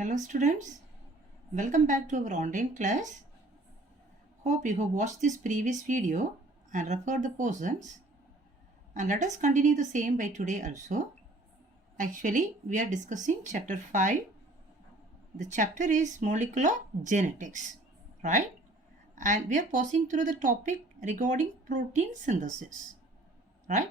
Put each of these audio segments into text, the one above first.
Hello students, welcome back to our online class. Hope you have watched this previous video and referred the portions, and let us continue the same by today also. Actually, we are discussing chapter 5. The chapter is molecular genetics, right? And we are passing through the topic regarding protein synthesis, right?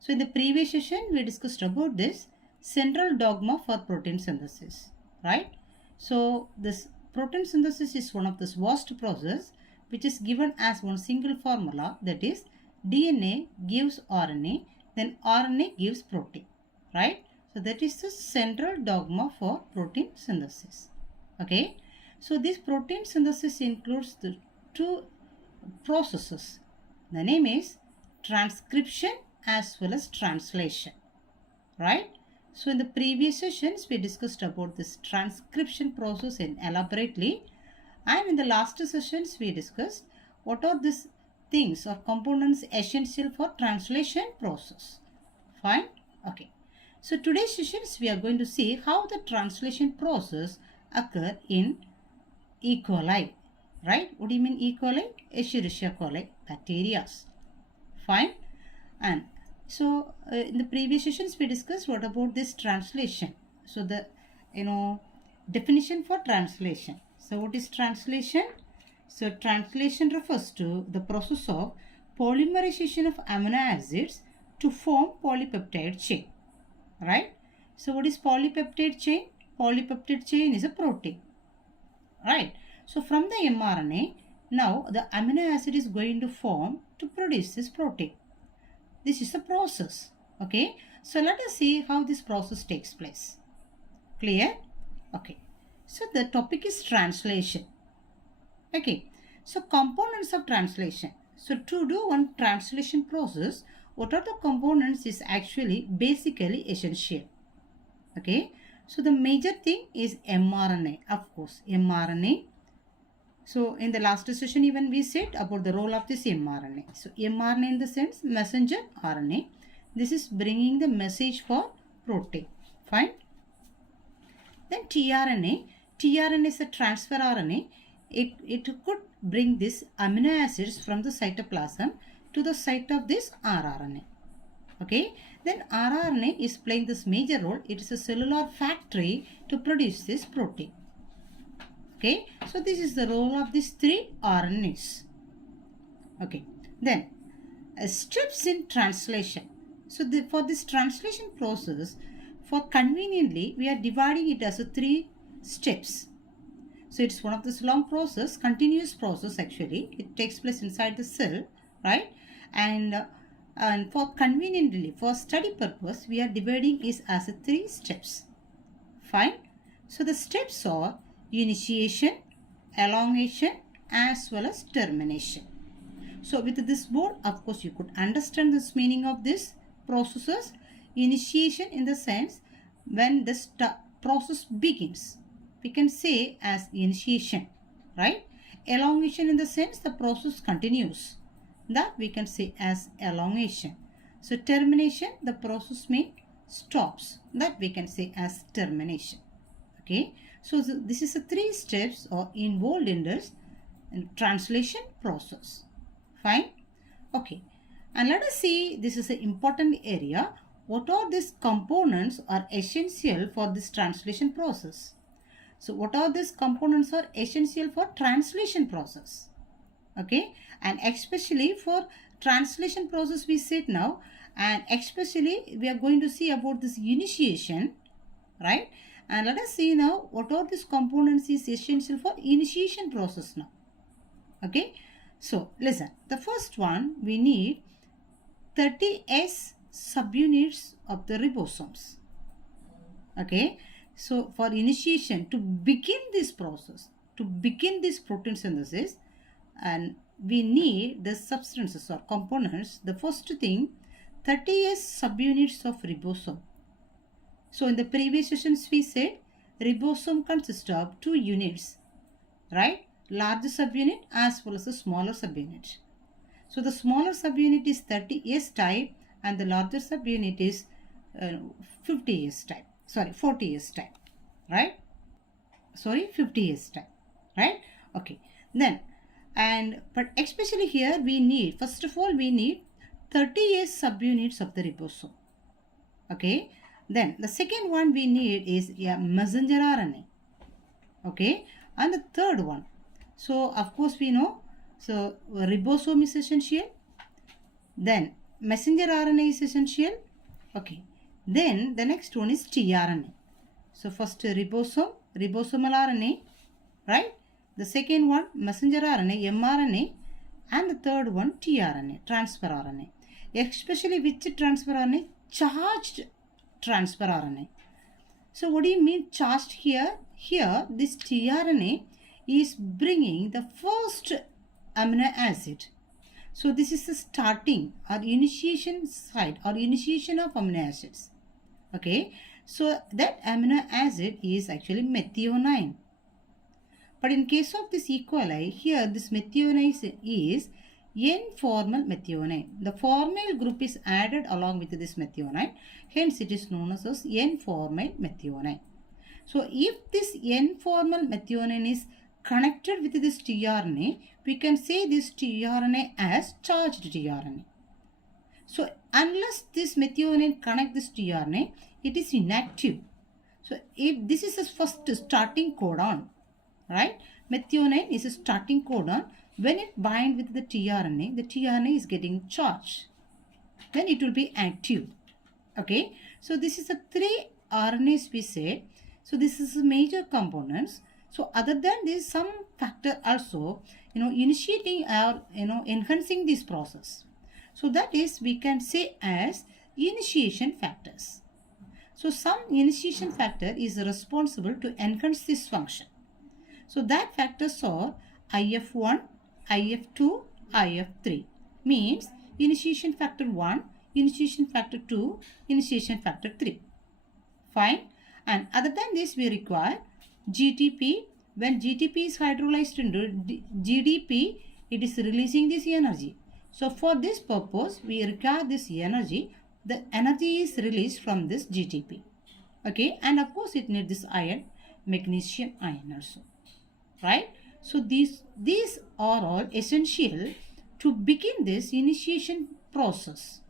So in the previous session, we discussed about this central dogma for protein synthesis, right? So this protein synthesis is one of this vast process which is given as one single formula, that is DNA gives RNA, then RNA gives protein, right? So that is the central dogma for protein synthesis. Okay, so this protein synthesis includes the two processes. The name is transcription as well as translation, right? So in the previous sessions we discussed about this transcription process elaborately, and in the last sessions we discussed what are these things or components essential for translation process. Fine. Okay, so today's sessions we are going to see how the translation process occur in E. coli, right? What do you mean E. coli? Escherichia coli bacteria. Fine. And so in the previous sessions we discussed what about this translation. So the definition for translation. So what is translation? So translation refers to the process of polymerization of amino acids to form polypeptide chain, right? So what is polypeptide chain? Polypeptide chain is a protein, right? So from the mRNA, now the amino acid is going to form to produce this protein. This is the process. Okay, so let us see how this process takes place. Clear? Okay, so the topic is translation. Okay, so components of translation. So to do one translation process, what are the components is actually basically essential. Okay, so the major thing is mRNA, of course, mRNA. So in the last session even we said about the role of this mRNA. So mRNA in the sense messenger RNA. This is bringing the message for protein. Fine. Then tRNA. tRNA is a transfer RNA. It could bring this amino acids from the cytoplasm to the site of this rRNA. Okay. Then rRNA is playing this major role. It is a cellular factory to produce this protein. Okay, so this is the role of these three RNAs. Okay, then steps in translation. So for this translation process, for conveniently, we are dividing it as three steps. So it's one of this long process, continuous process actually. It takes place inside the cell, right? And for conveniently, for study purpose, we are dividing it as three steps. Fine. So the steps are initiation, elongation, as well as termination. So with this board, of course, you could understand this meaning of this processes. Initiation in the sense when the process begins, we can say as initiation, right? Elongation in the sense the process continues, that we can say as elongation. So termination, the process may stops, that we can say as termination. Okay, so this is the three steps are involved in this translation process. Fine. Okay, and let us see, this is an important area. What are these components are essential for this translation process? So what are these components are essential for translation process? Okay, and especially for translation process we said now, and especially we are going to see about this initiation, right? And let us see now what are these components is essential for initiation process now. Okay, so listen, the first one we need 30S subunits of the ribosomes. Okay, so for initiation, to begin this process, to begin this protein synthesis, and we need the substances or components. The first thing, 30S subunits of ribosome. So in the previous sessions we said ribosome consists of two units, right? Large subunit as well as a smaller subunit. So the smaller subunit is 30S type and the larger subunit is 40S type, right? 50 years time, right? Okay, then, but especially here we need, first of all, we need 30 years subunits of the ribosome. Okay, then the second one we need is a messenger RNA. Okay, and the third one, so of course we know, so ribosome is essential, then messenger RNA is essential. Okay, then the next one is tRNA. So first ribosomal RNA, right? The second one messenger RNA, mRNA, and the third one tRNA, transfer RNA. Especially which transfer RNA? Charged transfer RNA. So what do you mean charged here? Here this tRNA is bringing the first amino acid. So this is the starting or initiation site or initiation of amino acids. Okay, so that amino acid is actually methionine. But in case of this E. coli, here this methionine is N-formal methionine. The formyl group is added along with this methionine. Hence it is known as N-formal methionine. So if this N-formal methionine is connected with this tRNA, we can say this tRNA as charged tRNA. So unless this methionine connect this tRNA, it is inactive. So if this is the first starting codon, right? Methionine is a starting codon. When it binds with the tRNA is getting charged. Then it will be active. Okay. So this is the 3 RNAs we said. So this is the major components. So other than this, some factor also, initiating or, enhancing this process. So that is, we can say as initiation factors. So some initiation factor is responsible to enhance this function. So that factors are IF1, IF2, IF3. Means initiation factor 1, initiation factor 2, initiation factor 3. Fine. And other than this, we require GTP. When GTP is hydrolyzed into GDP, it is releasing this energy. So for this purpose, we require this energy. The energy is released from this GTP. Okay. And of course, it needs this iron, magnesium ion also. Right. So these are all essential to begin this initiation process.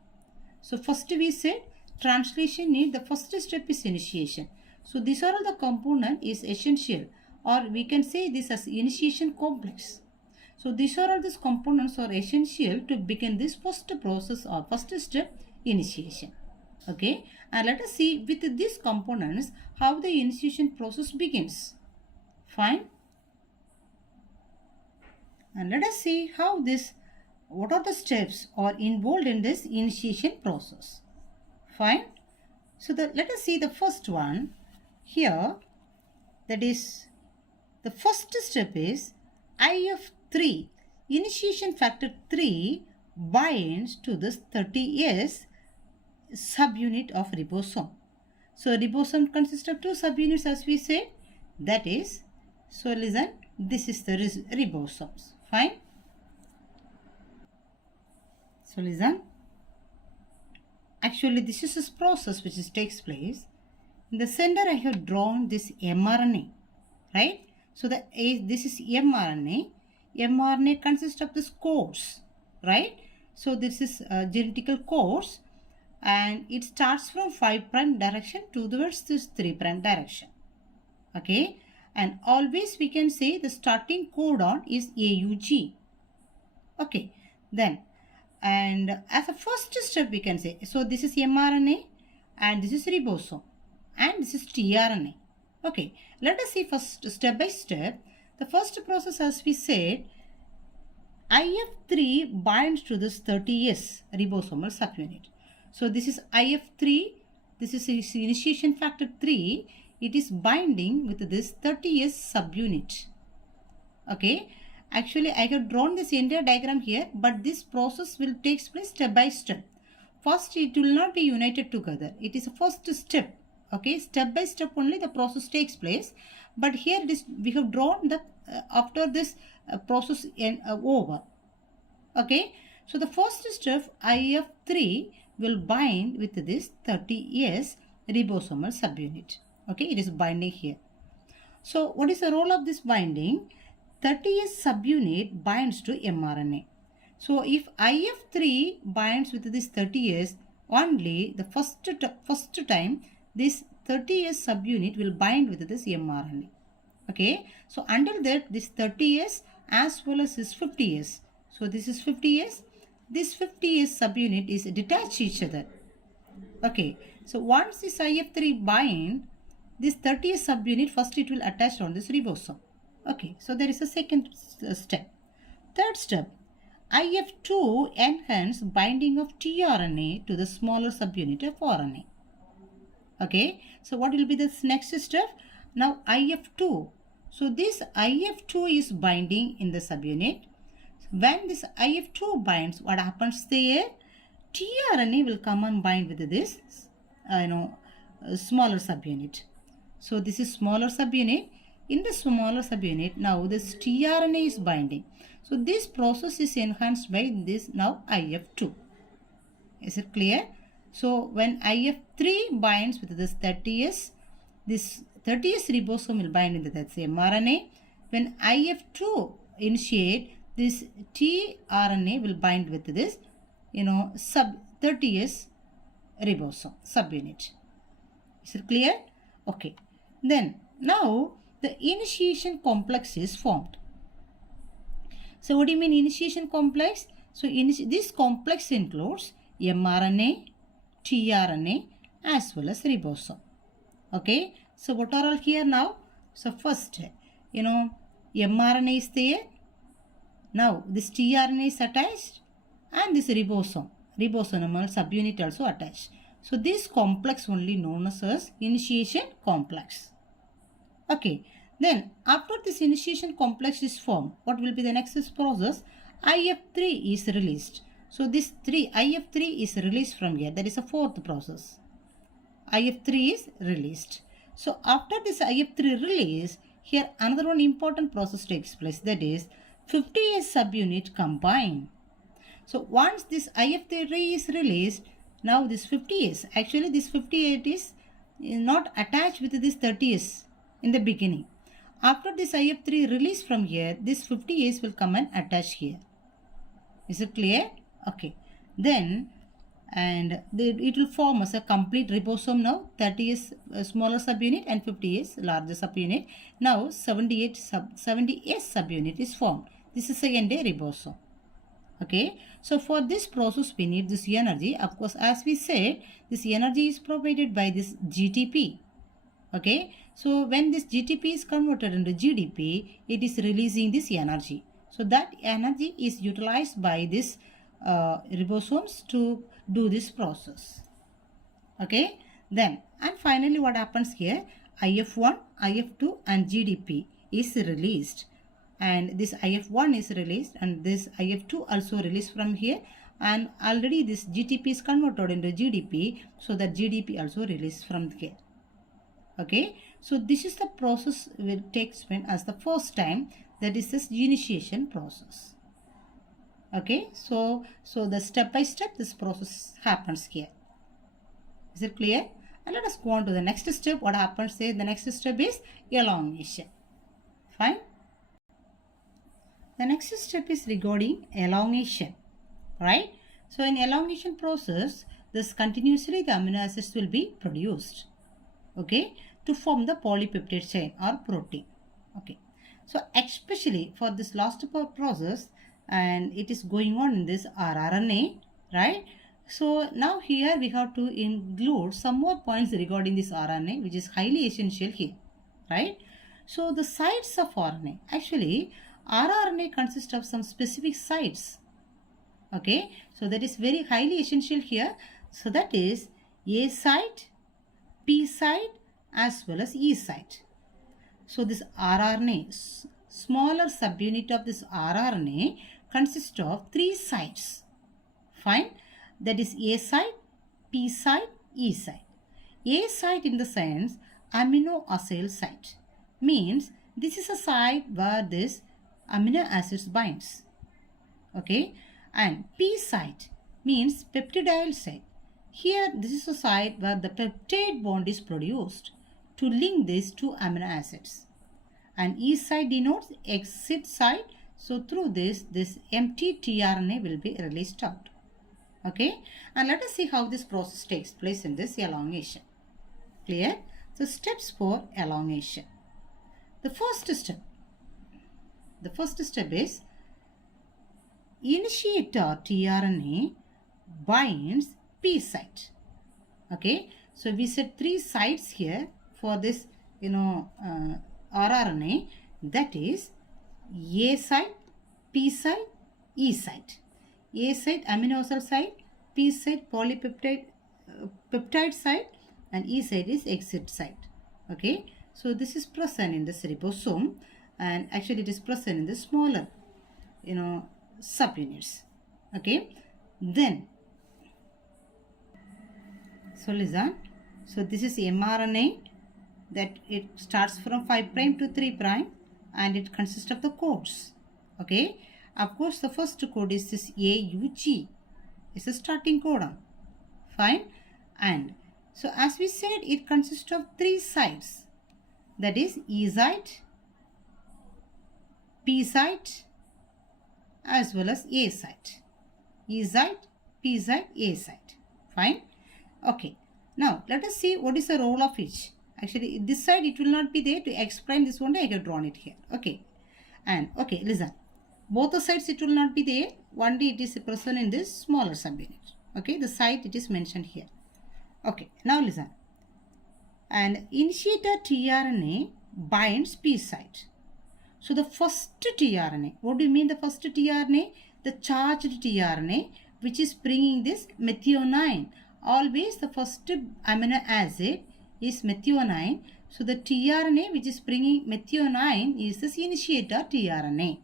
So first we said translation need, the first step is initiation. So these are all the component is essential, or we can say this as initiation complex. So these are all these components are essential to begin this first process or first step, initiation. Okay, and let us see with these components how the initiation process begins. Fine. And let us see how what are the steps are involved in this initiation process. Fine. So let us see the first one here. That is, the first step is IF3. Initiation factor 3 binds to this 30S subunit of ribosome. So ribosome consists of 2 subunits as we said. That is, so listen, this is the ribosomes. Fine. So listen. Actually, this is a process which takes place. In the center, I have drawn this mRNA, right? So this is mRNA. mRNA consists of this course, right? So this is a genetical course, and it starts from 5' direction towards this 3' direction. Okay. And always we can say the starting codon is AUG. Okay. Then, and as a first step we can say, so this is mRNA and this is ribosome and this is tRNA. Okay. Let us see first step by step. The first process, as we said, IF3 binds to this 30S ribosomal subunit. So this is IF3. This is initiation factor 3. It is binding with this 30S subunit. Okay. Actually, I have drawn this entire diagram here, but this process will take place step by step. First, it will not be united together. It is a first step. Okay. Step by step only the process takes place. But here it is, we have drawn the after this process over. Okay. So the first step, IF3 will bind with this 30S ribosomal subunit. Okay, it is binding here. So what is the role of this binding? 30S subunit binds to mRNA. So if IF3 binds with this 30S, only the first time this 30S subunit will bind with this mRNA. Okay, so until that this 30S as well as this 50S. So this is 50S. This 50S subunit is detached each other. Okay, so once this IF3 bind, this 30S subunit first it will attach on this ribosome. Okay, so there is a second step. Third step, IF2 enhance binding of tRNA to the smaller subunit of RNA. Okay, so what will be this next step? Now IF2. So this IF2 is binding in the subunit. When this IF2 binds, what happens there? tRNA will come and bind with this smaller subunit. So this is smaller subunit. In the smaller subunit, now this tRNA is binding. So this process is enhanced by this now IF2. Is it clear? So when IF3 binds with this 30S, this 30S ribosome will bind into that same mRNA. When IF2 initiate, this tRNA will bind with this, sub 30S ribosome subunit. Is it clear? Okay. Then now the initiation complex is formed. So what do you mean initiation complex? So this complex includes mRNA, tRNA as well as ribosome. Okay. So what are all here now? So first, mRNA is there. Now this tRNA is attached and this ribosomal subunit also attached. So this complex only known as initiation complex. Okay. Then after this initiation complex is formed, what will be the next process? IF3 is released. So this IF3 is released from here. That is a fourth process. IF3 is released. So after this IF3 release, here another one important process takes place. That is 50S subunit combine. So once this IF3 is released, now this 50S, actually this 58 is not attached with this 30S in the beginning. After this IF3 release from here, this 50S will come and attach here. Is it clear? Okay. Then, it will form as a complete ribosome now. 30S smaller subunit and 50S larger subunit. Now 70S subunit is formed. This is again a ribosome. Okay. So for this process we need this energy. Of course, as we said, this energy is provided by this GTP. Okay. So when this GTP is converted into GDP, it is releasing this energy. So that energy is utilized by this ribosomes to do this process. Okay. Then and finally what happens here? IF1, IF2 and GDP is released. And this IF1 is released and this IF2 also released from here. And already this GTP is converted into GDP. So that GDP also released from here. Okay. So this is the process will take place as the first time. That is this initiation process. Okay. So the step by step this process happens here. Is it clear? And let us go on to the next step. What happens there? The next step is elongation. Fine. The next step is regarding elongation. Right. So in elongation process, this continuously the amino acids will be produced. Okay, to form the polypeptide chain or protein. Okay, so especially for this last process, and it is going on in this rRNA, right? So now here we have to include some more points regarding this RNA, which is highly essential here, right? So the sites of RNA, actually rRNA consists of some specific sites. Okay, so that is very highly essential here. So that is A site, P site as well as E site. So this rRNA, smaller subunit of this rRNA consists of 3 sites. Fine. That is A site, P site, E site. A site in the sense amino acyl site. Means this is a site where this amino acids binds. Okay. And P site means peptidyl site. Here this is a site where the peptide bond is produced to link these two amino acids. and E site denotes exit site. So through this empty tRNA will be released out. Okay, and let us see how this process takes place in this elongation. Clear? So steps for elongation. The first step is initiator tRNA binds P site. Okay, so we said 3 sites here for this rRNA, that is A site, P site, E site. A site amino acid site, P site polypeptide peptide site, and E site is exit site. Okay, so this is present in this ribosome, and actually it is present in the smaller subunits. Okay, then so listen, so this is mRNA that it starts from 5' to 3' and it consists of the codes. Okay, of course the first code is this AUG, it's a starting codon. Fine, and so as we said, it consists of 3 sites, that is E site, P site, as well as A site. E site, P site, A site. Fine. Okay. Now let us see what is the role of each. Actually, this side it will not be there. To explain this one, I have drawn it here. Okay. And okay, listen. Both the sides it will not be there. Only it is present in this smaller subunit. Okay, the site it is mentioned here. Okay, now listen. And initiator tRNA binds P site. So the first tRNA, what do you mean the first tRNA? The charged tRNA which is bringing this methionine. Always the first amino acid is methionine. So the tRNA which is bringing methionine is this initiator tRNA.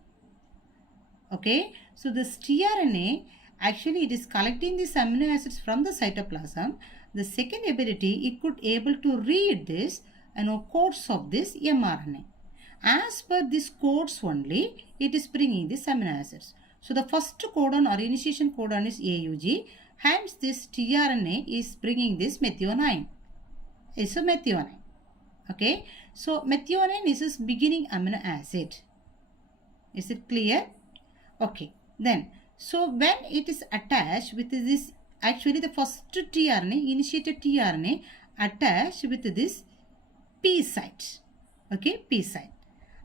Okay, so this tRNA actually it is collecting these amino acids from the cytoplasm. The second ability, it could able to read this codes of this mRNA. As per these codes only, it is bringing these amino acids. So the first codon or initiation codon is AUG. Hence this tRNA is bringing this methionine. It's a methionine. Okay. So methionine is this beginning amino acid. Is it clear? Okay. Then, so when it is attached with this, actually the first tRNA, initiated tRNA attached with this P site. Okay, P site.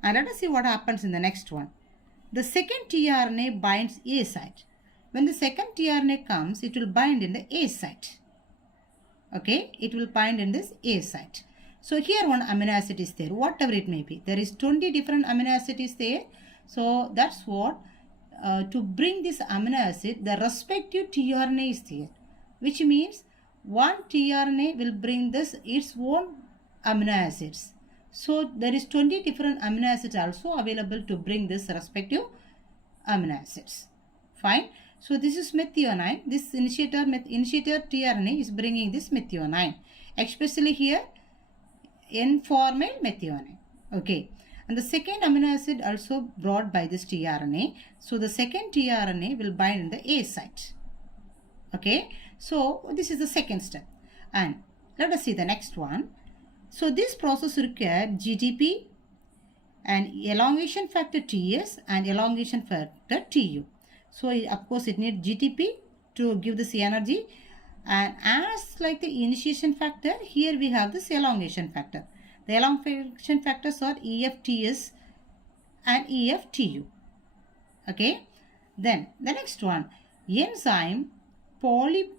And let us see what happens in the next one. The second tRNA binds A site. When the second tRNA comes, it will bind in the A site. Okay, it will bind in this A site. So here one amino acid is there, whatever it may be. There is 20 different amino acid is there. So that's what, to bring this amino acid, the respective tRNA is there. Which means one tRNA will bring this its own amino acids. So there is 20 different amino acids also available to bring this respective amino acids. Fine. So this is methionine. This initiator tRNA is bringing this methionine. Especially here N-formyl methionine. Okay. And the second amino acid also brought by this tRNA. So the second tRNA will bind in the A site. Okay. So this is the second step. And let us see the next one. So this process requires GTP and elongation factor TS and elongation factor TU. So of course it needs GTP to give this energy, and as like the initiation factor, here we have this elongation factor. The elongation factors are EFTS and EFTU. Okay. Then the next one, enzyme peptidyl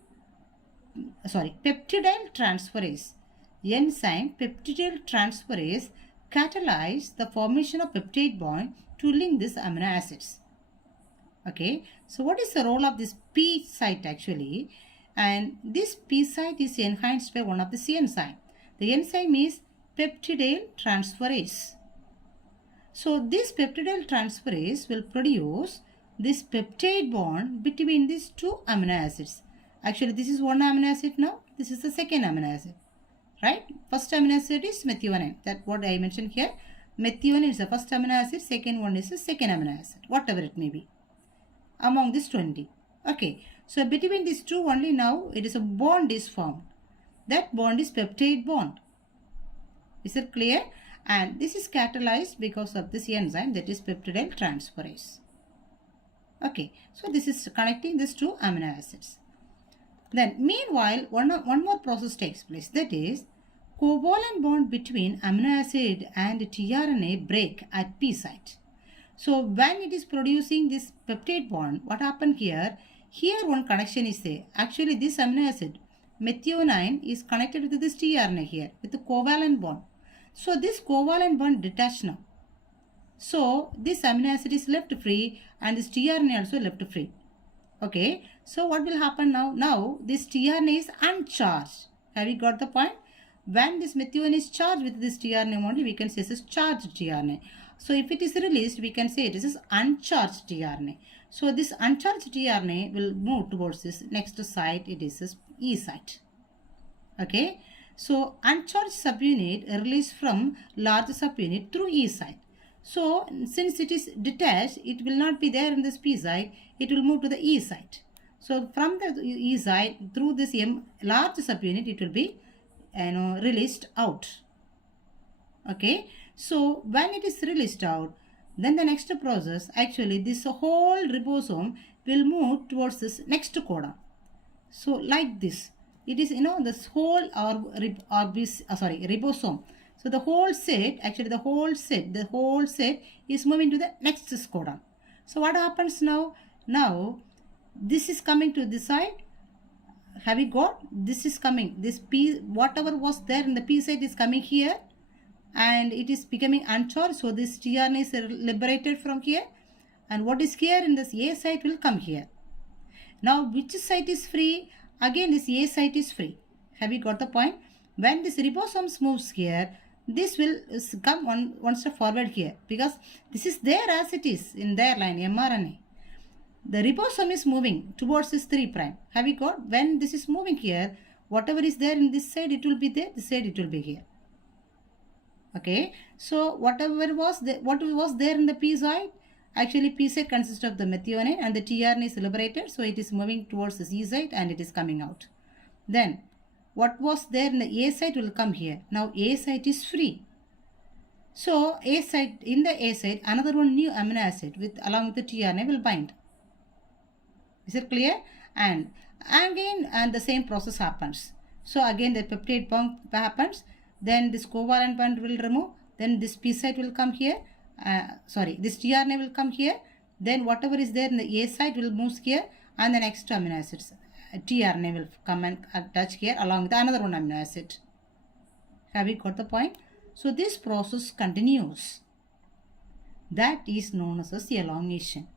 transferase. Enzyme peptidyl transferase catalyze the formation of peptide bond to link these amino acids. Okay, so what is the role of this P site actually? And this P site is enhanced by one of the C enzyme. The enzyme is peptidyl transferase. So this peptidyl transferase will produce this peptide bond between these two amino acids. Actually, this is one amino acid now. This is the second amino acid. Right? First amino acid is methionine. That's what I mentioned here. Methionine is the first amino acid. Second one is the second amino acid. Whatever it may be. Among these 20. Okay. So between these two only now it is a bond is formed. That bond is peptide bond. Is it clear? And this is catalyzed because of this enzyme, that is peptidyl transferase. Okay, so this is connecting these two amino acids. Then meanwhile, one more process takes place, that is covalent bond between amino acid and tRNA break at P site. So when it is producing this peptide bond, what happened here? Here one connection is there. Actually this amino acid methionine is connected with this tRNA here with the covalent bond. So this covalent bond detached now. So this amino acid is left free and this tRNA also left free. Okay, so what will happen now? Now this tRNA is uncharged. Have you got the point? When this methionine is charged with this tRNA only, we can say this is charged tRNA. So if it is released, we can say this is uncharged tRNA. So this uncharged tRNA will move towards this next site. It is this E site. Okay, so uncharged subunit released from large subunit through E site. So since it is detached, it will not be there in this P site. It will move to the E site. So from the E site through this large subunit, it will be released out. Okay, so when it is released out, then the next process, actually this whole ribosome will move towards this next codon. So like this, it is this whole ribosome. So the whole set, actually the whole set is moving to the next codon. So what happens now? Now this is coming to this side. Have you got? This is coming. This P, whatever was there in the P site is coming here, and it is becoming uncharged. So this tRNA is liberated from here, and what is here in this A site will come here. Now which site is free? Again this A site is free. Have you got the point? When this ribosomes moves here, this will come one step forward here, because this is there as it is in their line mRNA. The ribosome is moving towards this 3'. Have you got? When this is moving here, whatever is there in this side, it will be there. This side, it will be here. Okay. So whatever was there, what was there in the P side, actually P side consists of the methionine and the tRNA is liberated. So it is moving towards the C side and it is coming out. Then what was there in the A side will come here. Now A side is free. So A side, in the A side, another one new amino acid along with the tRNA will bind. Is it clear? And again, and the same process happens. So again the peptide bond happens. Then this covalent bond will remove. Then this P site will come here. This tRNA will come here. Then whatever is there in the A site will move here, and the next amino acids, tRNA will come and attach here along with another one amino acid. Have you got the point? So this process continues. That is known as elongation.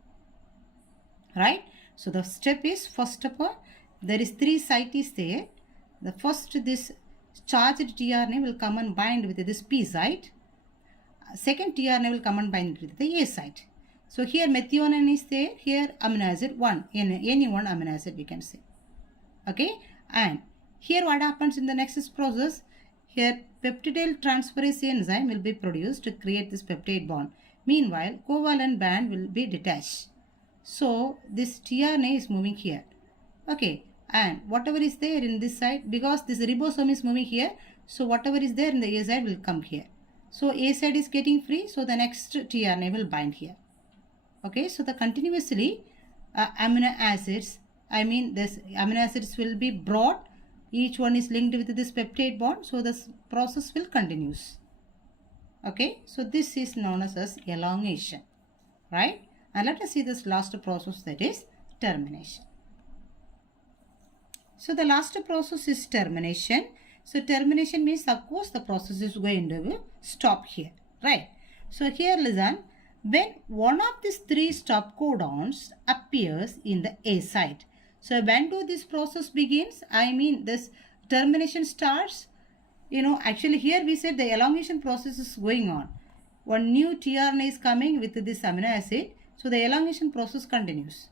Right? So the step is, first of all, there is 3 sites there. The first, this charged tRNA will come and bind with this P site. Second tRNA will come and bind with the A site. So here methionine is there, here amino acid 1, any one amino acid we can say. Okay, and here what happens in the next process, here peptidyl transferase enzyme will be produced to create this peptide bond. Meanwhile, covalent band will be detached. So this tRNA is moving here. Okay, and whatever is there in this side, because this ribosome is moving here, so whatever is there in the A side will come here. So A side is getting free, so the next tRNA will bind here. Okay, so the continuously amino acids, this amino acids will be brought, each one is linked with this peptide bond, so this process will continues. Okay, so this is known as elongation, right? And let us see this last process, that is termination. So the last process is termination. So termination means, of course, the process is going to stop here, right? So here listen, when one of these 3 stop codons appears in the A site. So when do this process begins? This termination starts. Actually here we said the elongation process is going on. One new tRNA is coming with this amino acid. So the elongation process continues.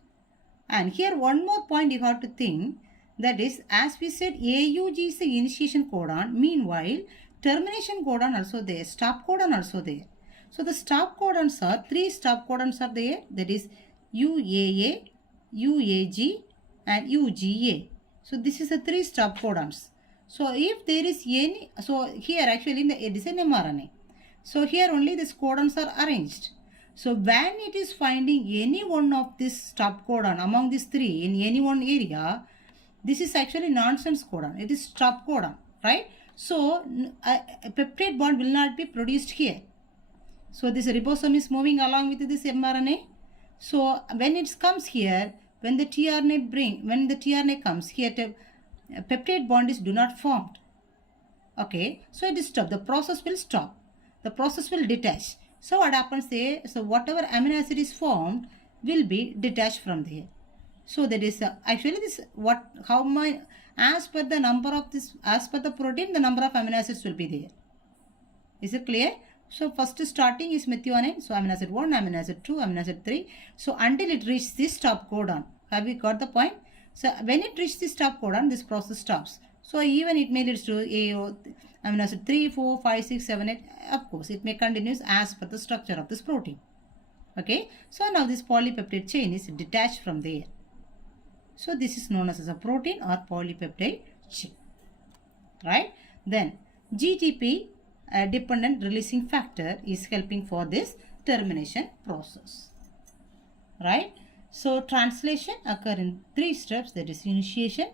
And here one more point you have to think, that is, as we said, AUG is the initiation codon. Meanwhile, termination codon also there, stop codon also there. So the stop codons are, 3 stop codons are there, that is UAA, UAG and UGA. So this is the 3 stop codons. So if there is any, so here actually it is an mRNA. So here only these codons are arranged. So when it is finding any one of this stop codon among these three in any one area, this is actually nonsense codon. It is stop codon, right? So a peptide bond will not be produced here. So this ribosome is moving along with this mRNA. So when it comes here, when the tRNA comes here, peptide bond is do not formed. Okay, so it is stopped. The process will stop. The process will detach. So what happens there? So whatever amino acid is formed will be detached from there. So that is actually this as per the number of this, as per the protein, the number of amino acids will be there. Is it clear? So first starting is methionine. So amino acid 1, amino acid 2, amino acid 3. So until it reaches this stop codon. Have you got the point? So when it reaches this stop codon, this process stops. So even it may lead to amino acid 3, 4, 5, 6, 7, 8. Of course, it may continue as per the structure of this protein. Okay. So now this polypeptide chain is detached from there. So this is known as a protein or polypeptide chain. Right. Then GTP dependent releasing factor is helping for this termination process. Right. So translation occur in 3 steps, that is initiation,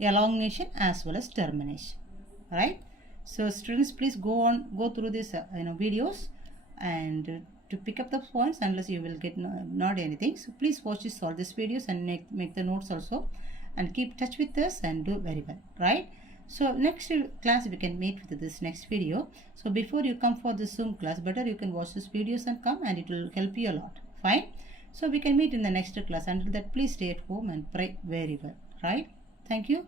elongation as well as termination. Right. So students, please go through this videos and to pick up the points, unless you will get not anything. So please watch all these videos and make the notes also, and keep touch with us and do very well. Right. So next class we can meet with this next video. So before you come for the Zoom class, better you can watch these videos and come, and it will help you a lot. Fine. So we can meet in the next class. Until that, please stay at home and pray very well. Right. Thank you.